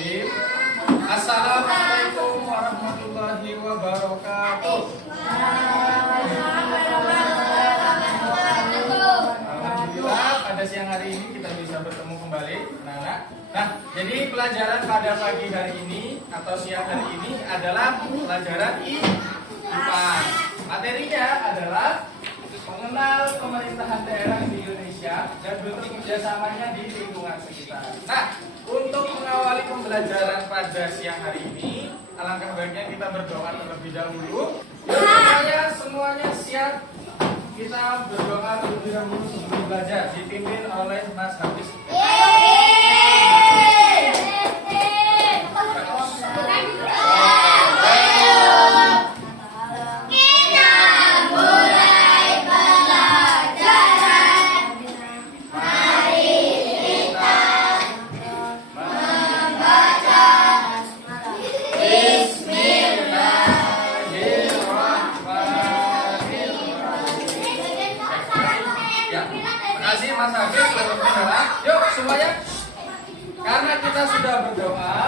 Bismillahirrahmanirrahim. Assalamualaikum warahmatullahi wabarakatuh. Alhamdulillah pada siang hari ini kita bisa bertemu kembali, anak-anak. Nah, jadi pelajaran pada pagi hari ini atau siang hari ini adalah pelajaran IPA. Materinya adalah mengenal pemerintahan daerah di Indonesia dan bentuk kerjasamanya di lingkungan sekitar. Nah, untuk mengawali pembelajaran pada siang hari ini, alangkah baiknya kita berdoa terlebih dahulu. Semuanya siap. Kita berdoa terlebih dahulu sebelum belajar, dipimpin oleh Mas Hafiz. Mas Hafiz sudah berdoa. Yuk semuanya. Karena kita sudah berdoa,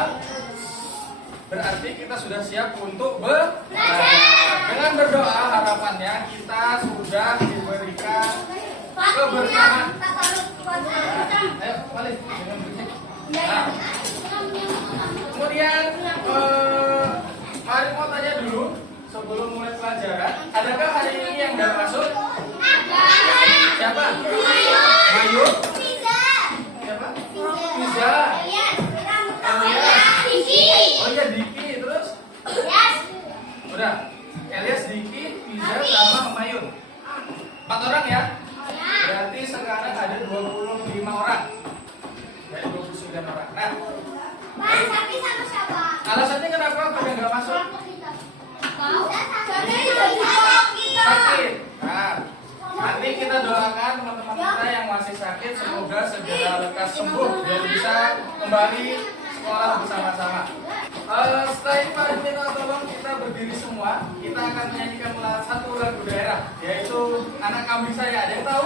berarti kita sudah siap untuk belajar. Dengan berdoa harapannya kita sudah diberikan keberkahan. Ayo balik. Nah, kemudian mari mau tanya dulu sebelum mulai pelajaran. Adakah hari ini yang baru masuk? Siapa? Mayu? Siapa? Fiza. Elias. Oh iya Diki terus? Udah. Elias, Diki, Fiza sama Mayun. 4 orang ya? Berarti sekarang ada 25 orang. Dari 29 orang. Nah. Tapi sama siapa? Alasannya kenapa pada nggak masuk? Sakit. Nah. Nanti kita doakan teman-teman kita yang masih sakit semoga segera lekas sembuh dan bisa kembali sekolah bersama-sama. Setelah itu mari minta tolong kita berdiri semua. Kita akan menyanyikan satu lagu daerah, yaitu Anak Kambing Saya. Ada yang tahu?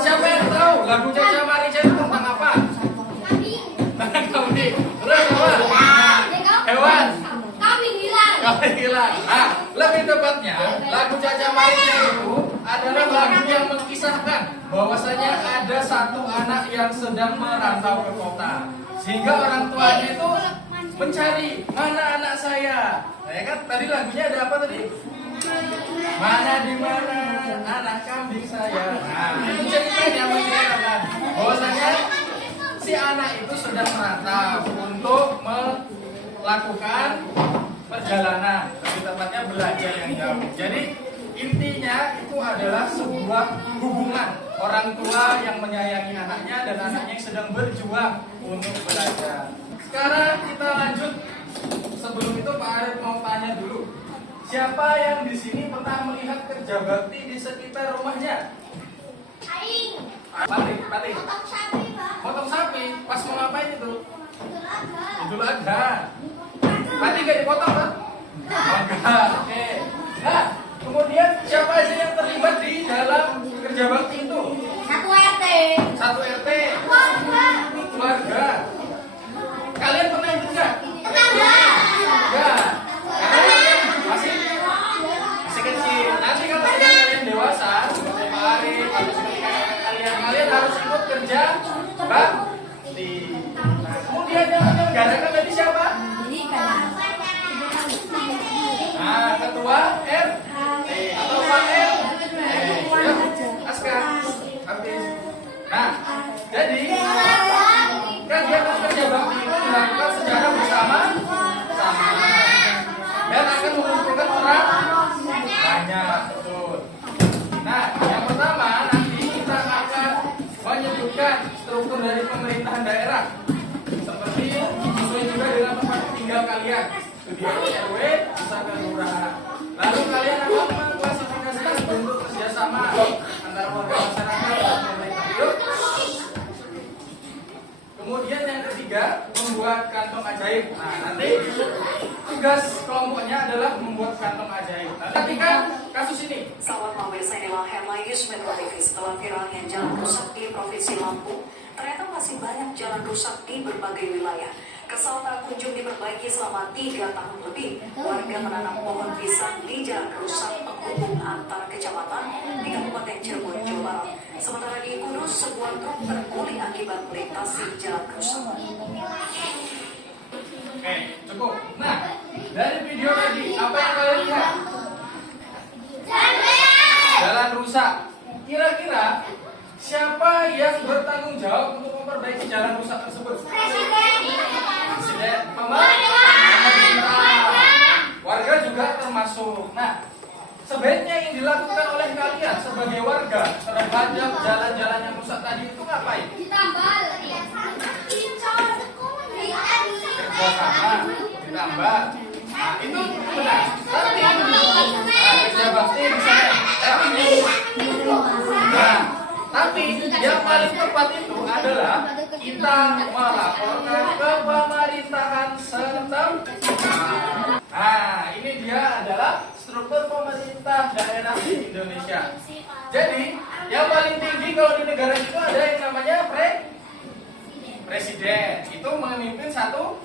Siapa yang tahu lagu Caca Marica itu tentang apa? Kambing. Terus apa? Hewan. Kambing hilang. Kambing hilang. Nah, lebih tepatnya lagu Caca Marica itu adalah lagu yang mengisahkan bahwasanya ada satu anak yang sedang merantau ke kota, sehingga orang tuanya itu mencari mana anak saya. Ya kan tadi lagunya ada apa tadi? Mana di mana anak kambing saya. Nah, itu ceritanya menceritakan bahwasanya si anak itu sedang merantau untuk melakukan perjalanan, lebih tepatnya belajar yang jauh. Jadi intinya itu adalah sebuah hubungan orang tua yang menyayangi anaknya dan anaknya yang sedang berjuang untuk belajar. Sekarang kita lanjut. Sebelum itu Pak Arif mau tanya dulu. Siapa yang di sini pernah melihat kerja bakti di sekitar rumahnya? Aing. Pati. Potong sapi, Pak. Potong sapi. Pas mau ngapain itu? Idul Adha. Pati gak dipotong kan? Enggak. Oke. Nah, kemudian siapa aja yang terlibat di dalam kerja bakti itu? Satu RT. Keluarga. Kalian pernah ikut nggak? Tetangga. Enggak. Karena kalian masih kecil. Nanti kalau sudah kalian dewasa, seperti Pak Arif atau seperti kalian harus ikut kerja bakti. Nah, kemudian yang menyelenggarakan tadi siapa? Nah, ketua RT atau Pak RT. Aska. Habis. Nah, jadi tugas kelompoknya adalah membuat kantong ajaib. Nah, ketika kasus ini, Sahabat pemirsa, inilah headline news Metro TV. Setelah viralnya jalan rusak di Provinsi Lampung, ternyata masih banyak jalan rusak di berbagai wilayah. Kesal tak kunjung diperbaiki selama 3 tahun lebih. Warga menanam pohon pisang di jalan rusak penghubung antar kecamatan di Kabupaten Cirebon, Jawa Barat. Sementara di Kudus, sebuah truk terguling akibat melintasi jalan rusak. oke, cukup. Nah, dari video tadi, apa yang kalian lihat? Jalan rusak. Kira-kira siapa yang bertanggung jawab untuk memperbaiki jalan rusak tersebut? Presiden, pemerintah, warga juga termasuk. Nah, sebaiknya yang dilakukan oleh kalian sebagai warga terhadap jalan-jalan yang rusak tadi itu ngapain? Ditambal. Kerjasama, ditambah. Nah, itu benar. Tapi, kerja bakti misalnya. Nah, tapi yang paling tepat itu adalah kita melaporkan ke pemerintahan setempat. Nah, ini dia adalah struktur pemerintah daerah di Indonesia. Jadi, yang paling tinggi kalau di negara itu ada yang namanya presiden. Itu memimpin satu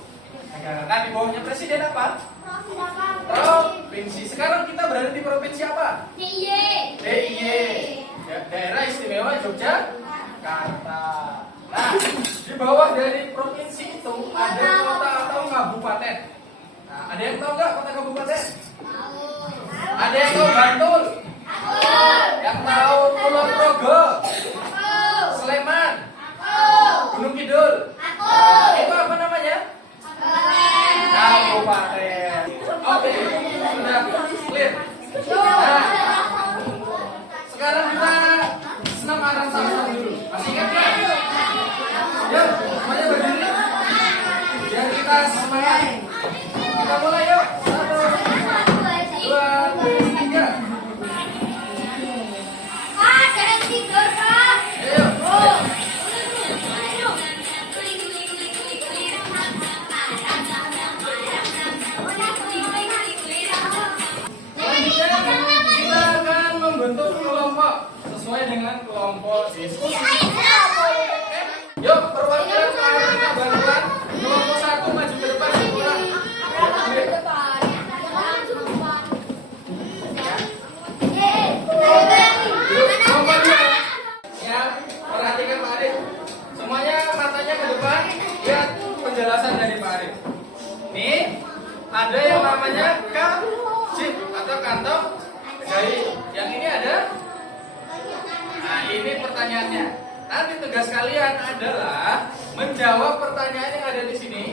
negara. Nah, di bawahnya presiden apa? Provinsi. Sekarang kita berada di provinsi apa? DIY. Daerah Istimewa Yogyakarta. Nah, di bawah dari provinsi itu ada kota atau kabupaten. Nah, ada yang tahu nggak kota kabupaten? Ada yang tahu Bantul? Yang tahu Kulon Progo? Sleman? Gunung Kidul? Itu apa namanya? Kabupaten. Oke, sudah clear. Nah, sekarang kita senam arang sama-sama dulu. Masih ingat nggak? Yuk, semuanya berdiri. Biar kita semangat. Kita mulai yuk. 1, 2, 3. Ayo. Kita akan membentuk kelompok sesuai dengan kelompok diskusi. Yuk, perwakilan pemerintah bantuan kelompok 1 maju ke depan sepulang. Kelompok 2. Ya, perhatikan Pak Arif. Semuanya matanya ke depan, lihat penjelasan dari Pak Arif. Nih, ada yang namanya kajip atau kantong ajaib. Yang ini ada. Nah, ini pertanyaannya. Nanti tugas kalian adalah menjawab pertanyaan yang ada di sini.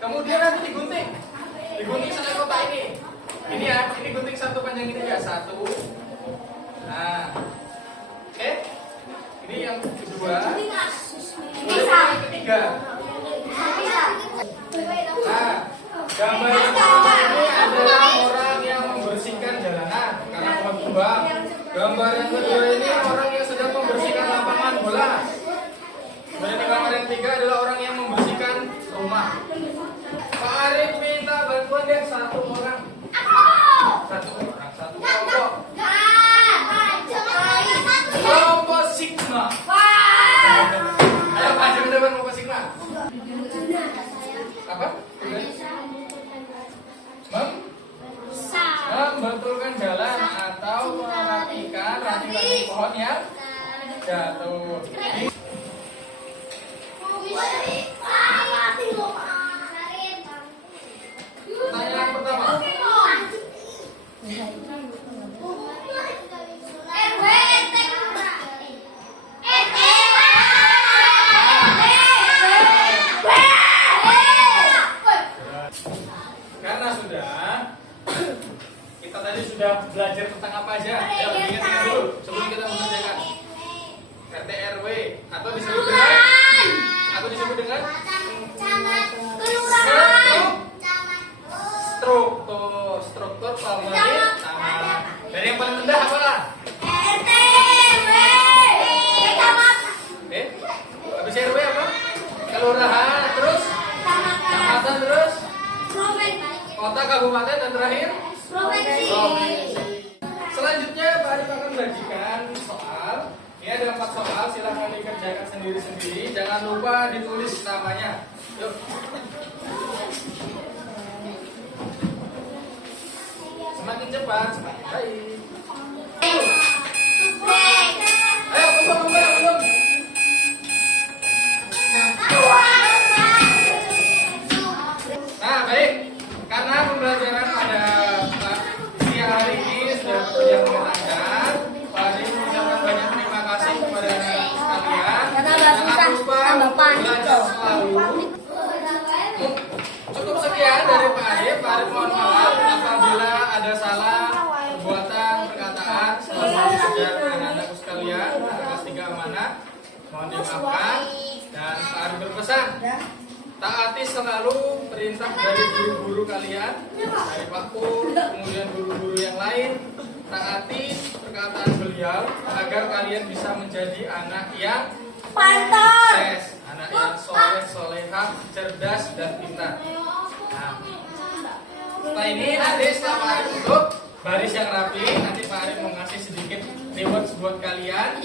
Kemudian nanti digunting. Digunting sampai kotak ini. Ini ya, ini gunting satu panjang ini ya, 1. Nah. Oke. Ini yang kedua. Ini yang ketiga. Nah, gambar yang pertama ini adalah orang yang membersihkan jalanan karena pohon tumbang. Gambar yang kedua ini orang yang sedang membersihkan lapangan bola. Kemudian gambar yang ketiga adalah orang yang membersihkan rumah. Pak Arif minta bantuan dari 1 orang. 1 orang, 1 kelompok. Kelompok Sigma. Ayo maju ke depan kelompok Sigma. Apa? Membetulkan jalan atau merapikan ranting-ranting pohon yang jatuh. Pertanyaan pertama. Karena kita tadi sudah belajar tentang apa aja. Ya, ingat-ingat dulu sebelum kita mengerjakan. RT RW atau disebut dengan struktur pemerintahan. Dari yang paling rendah apa? Habis RW apa? Kelurahan, terus kecamatan, terus kota, kabupaten dan terakhir Provinsi. Selanjutnya Pak Arif akan bagikan soal. Ini ada 4 soal, silahkan dikerjakan sendiri-sendiri. Jangan lupa ditulis namanya. Yuk. Semakin cepat, semakin baik. Ayo, kumpul. Nah, baik. Karena pembelajaran pada siang hari ini sudah yang menyenangkan, Pak Arif mengucapkan banyak terima kasih kepada anak sekalian. Jangan lupa belajar selalu. Cukup sekian dari Pak Arif. Pak Arif mohon maaf apabila ada salah perbuatan, perkataan selama belajar anak-anakku sekalian, anak kelas 3 amanah. Mohon dimaafkan. Dan Pak Arif berpesan, taati selalu perintah dari guru-guru kalian, dari Pak Pur, kemudian guru-guru yang lain. Taati perkataan beliau agar kalian bisa menjadi anak yang sukses, anak yang soleh, solehah, cerdas dan pintar. Nah, setelah ini nanti setelah Pak Arif tutup baris yang rapi, nanti Pak Arif mau ngasih sedikit rewards buat kalian.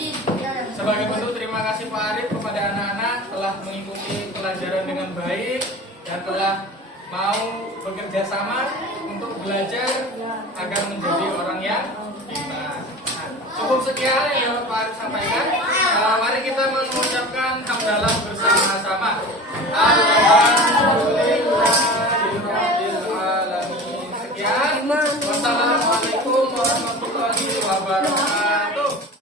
Sebagai bentuk terima kasih Pak Arif kepada anak-anak telah mengikuti pelajaran dengan baik dan telah mau bekerja sama untuk belajar agar menjadi orang yang pintar. Nah, cukup sekian yang dapat Pak Arif sampaikan. Mari kita mengucapkan hamdalah bersama-sama. Alhamdulillahirobbilalamin. Sekian. Wassalamualaikum warahmatullahi wabarakatuh.